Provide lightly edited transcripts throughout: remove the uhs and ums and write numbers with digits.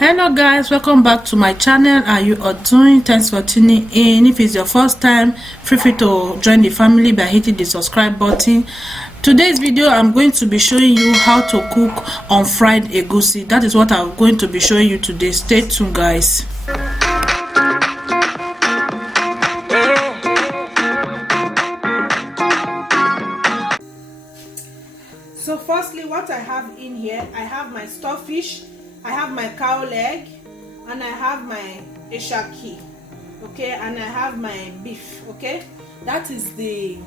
Hello guys, welcome back to my channel. How you are doing? Thanks for tuning in. If it's your first time, feel free to join the family by hitting the subscribe button. Today's video I'm going to be showing you how to cook unfried egusi. That is what I'm going to be showing you today. Stay tuned guys. So firstly, what I have in here, I have my stockfish, I have my cow leg, and I have my eshaki, okay, and I have my beef, okay. That is the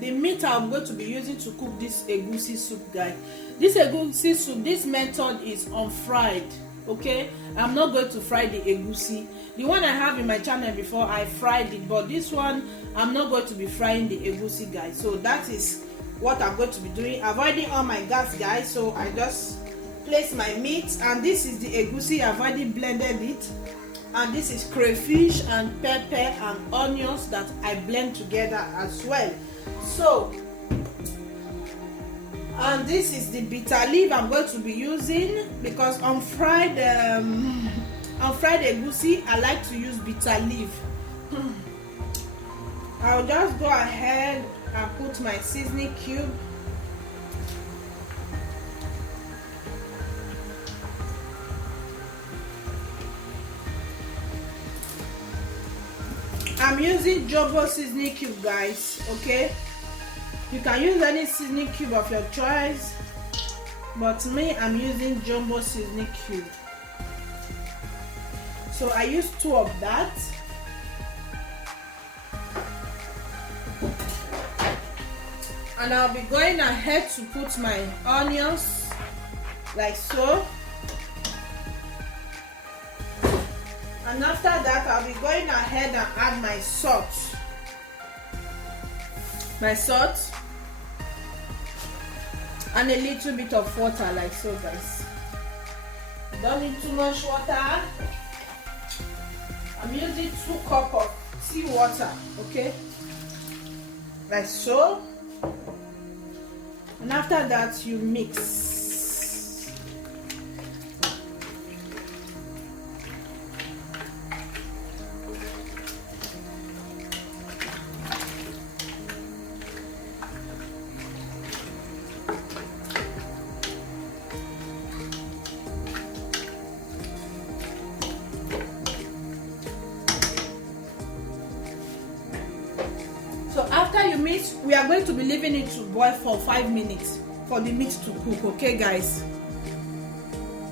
meat I'm going to be using to cook this egusi soup, guys. This egusi soup, this method is unfried, okay. I'm not going to fry the egusi. The one I have in my channel before, I fried it, but this one I'm not going to be frying the egusi, guys. So that is what I'm going to be doing, avoiding all my gas, guys. So I just place my meat, and this is the egusi. I've already blended it, and this is crayfish and pepper and onions that I blend together as well. So, and this is the bitter leaf I'm going to be using, because on fried egusi I like to use bitter leaf. I'll just go ahead and put my seasoning cube. I'm using jumbo seasoning cube, guys, okay. You can use any seasoning cube of your choice, but me, I'm using jumbo seasoning cube. So I use 2 of that. And I'll be going ahead to put my onions like so. And after that, I'll be going ahead and add my salt. And a little bit of water like so, guys. Don't need too much water. I'm using 2 cups of tea water, okay? Like so. And after that, you mix. So after you mix, we are going to be leaving it to boil for 5 minutes for the meat to cook, okay guys.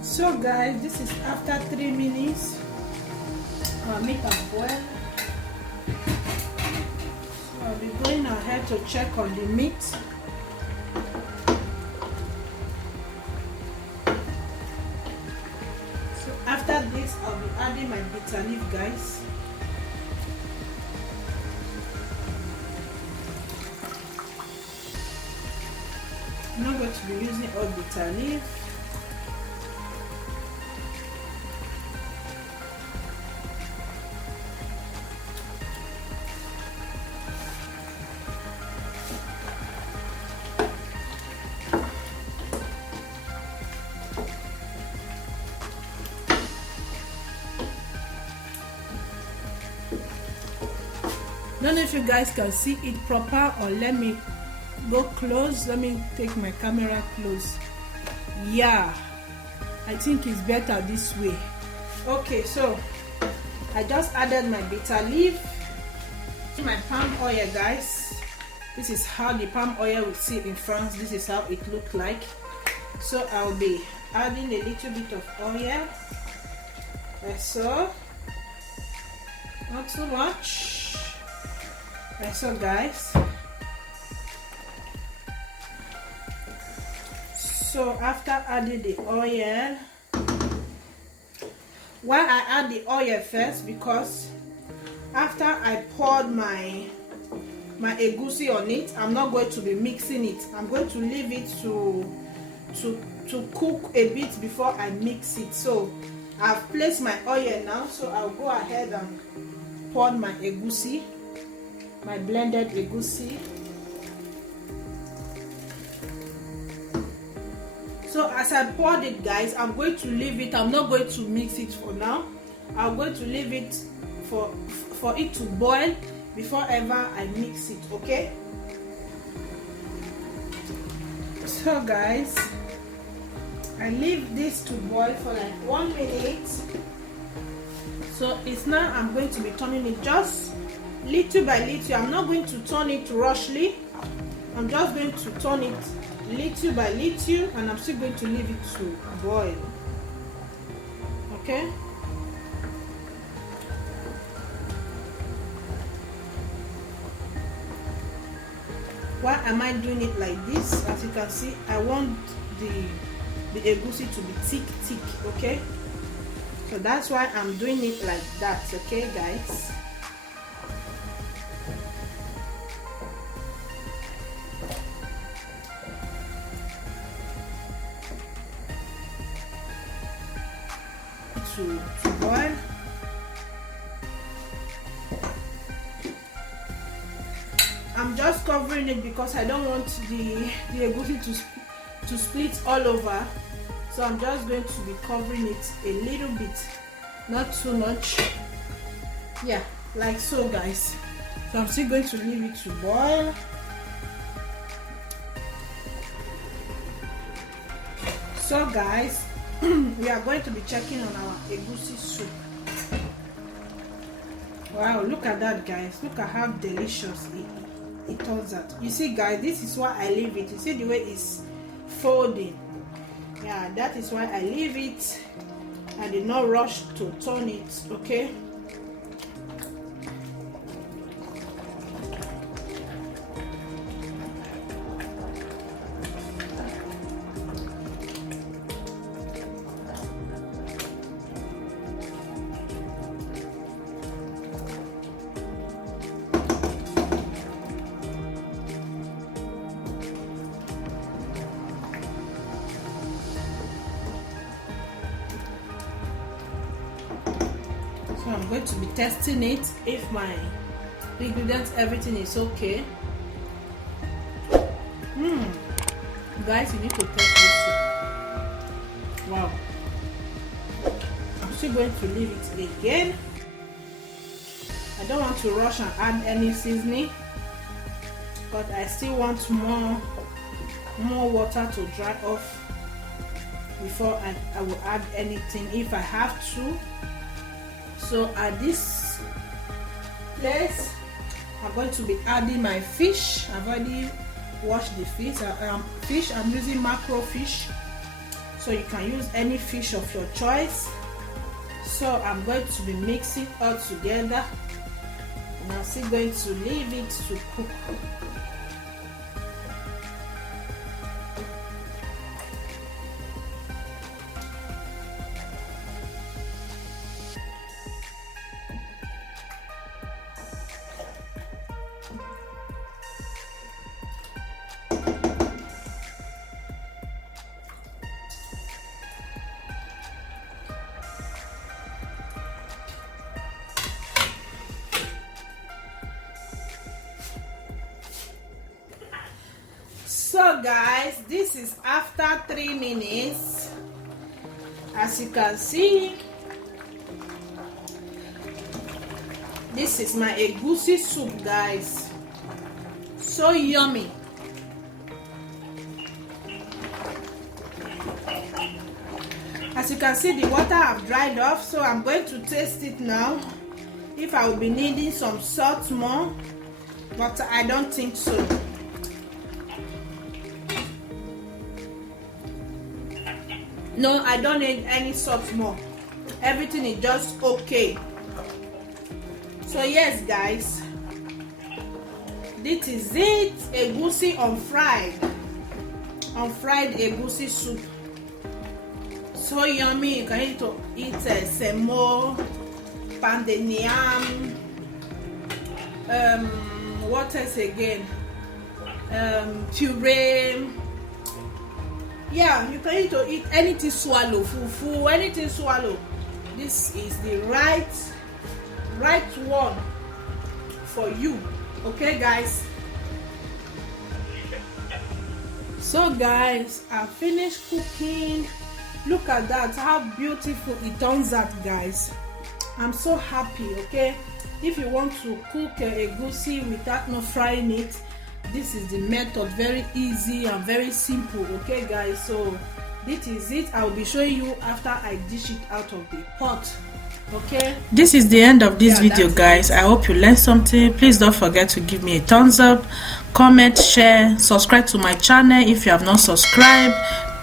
So guys, this is after 3 minutes. Our meat has boiled. So I'll be going ahead to check on the meat. So after this, I'll be adding my bitter leaf, guys. I'm not going to be using all bitter leaf. I don't know if you guys can see it proper, or let me go close. Let me take my camera close. Yeah, I think it's better this way. Okay, so I just added my bitter leaf, my palm oil, guys. This is how the palm oil we see in France. This is how it looks like. So I'll be adding a little bit of oil like so, not too much, like so, guys. So after adding the oil, why I add the oil first, because after I poured my egusi on it, I'm not going to be mixing it. I'm going to leave it to cook a bit before I mix it. So I've placed my oil now, so I'll go ahead and pour my egusi, my blended egusi. So as I poured it, guys, I'm going to leave it. I'm not going to mix it for now. I'm going to leave it for it to boil before ever I mix it, okay? So guys, I leave this to boil for like 1 minute. So it's now I'm going to be turning it just little by little. I'm not going to turn it rushly. I'm just going to turn it little by little, and I'm still going to leave it to boil, okay? Why am I doing it like this? As you can see, I want the egusi to be thick, okay? So that's why I'm doing it like that, okay, guys? To boil. I'm just covering it because I don't want the egusi to split all over. So I'm just going to be covering it a little bit, not too much. Yeah, like so, guys. So I'm still going to leave it to boil. So guys, we are going to be checking on our egusi soup. Wow, look at that, guys. Look at how delicious it turns out. You see, guys, this is why I leave it. You see the way it's folding. Yeah, that is why I leave it. I did not rush to turn it, okay? So I'm going to be testing it if my ingredients, everything is okay. Guys, you need to test this soup. Wow. I'm still going to leave it again. I don't want to rush and add any seasoning, but I still want more water to dry off before I will add anything if I have to. So at this place, I'm going to be adding my fish. I've already washed the fish. I'm using macro fish, so you can use any fish of your choice. So I'm going to be mixing all together, and I'm still going to leave it to cook. So guys, this is after 3 minutes. As you can see, this is my egusi soup, guys. So yummy. As you can see, the water have dried off, so I'm going to taste it now. If I will be needing some salt more, but I don't think so. No, I don't need any salt more. Everything is just okay. So yes, guys, this is it. Egusi unfried egusi soup. So yummy. You can eat semo, pounded yam, what else again, puree. Yeah, you can eat anything swallow, fufu, anything swallow. This is the right one for you, okay, guys? So guys, I finished cooking. Look at that, how beautiful it turns out, guys. I'm so happy. Okay, if you want to cook egusi without no frying it, this is the method. Very easy and very simple. Okay guys, so this is it. I will be showing you after I dish it out of the pot. Okay, this is the end of this video, guys. I hope you learned something. Please don't forget to give me a thumbs up, comment, share, subscribe to my channel if you have not subscribed.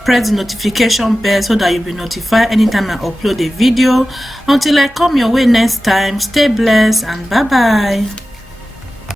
Press the notification bell so that you'll be notified anytime I upload a video. Until I come your way next time, stay blessed and bye bye.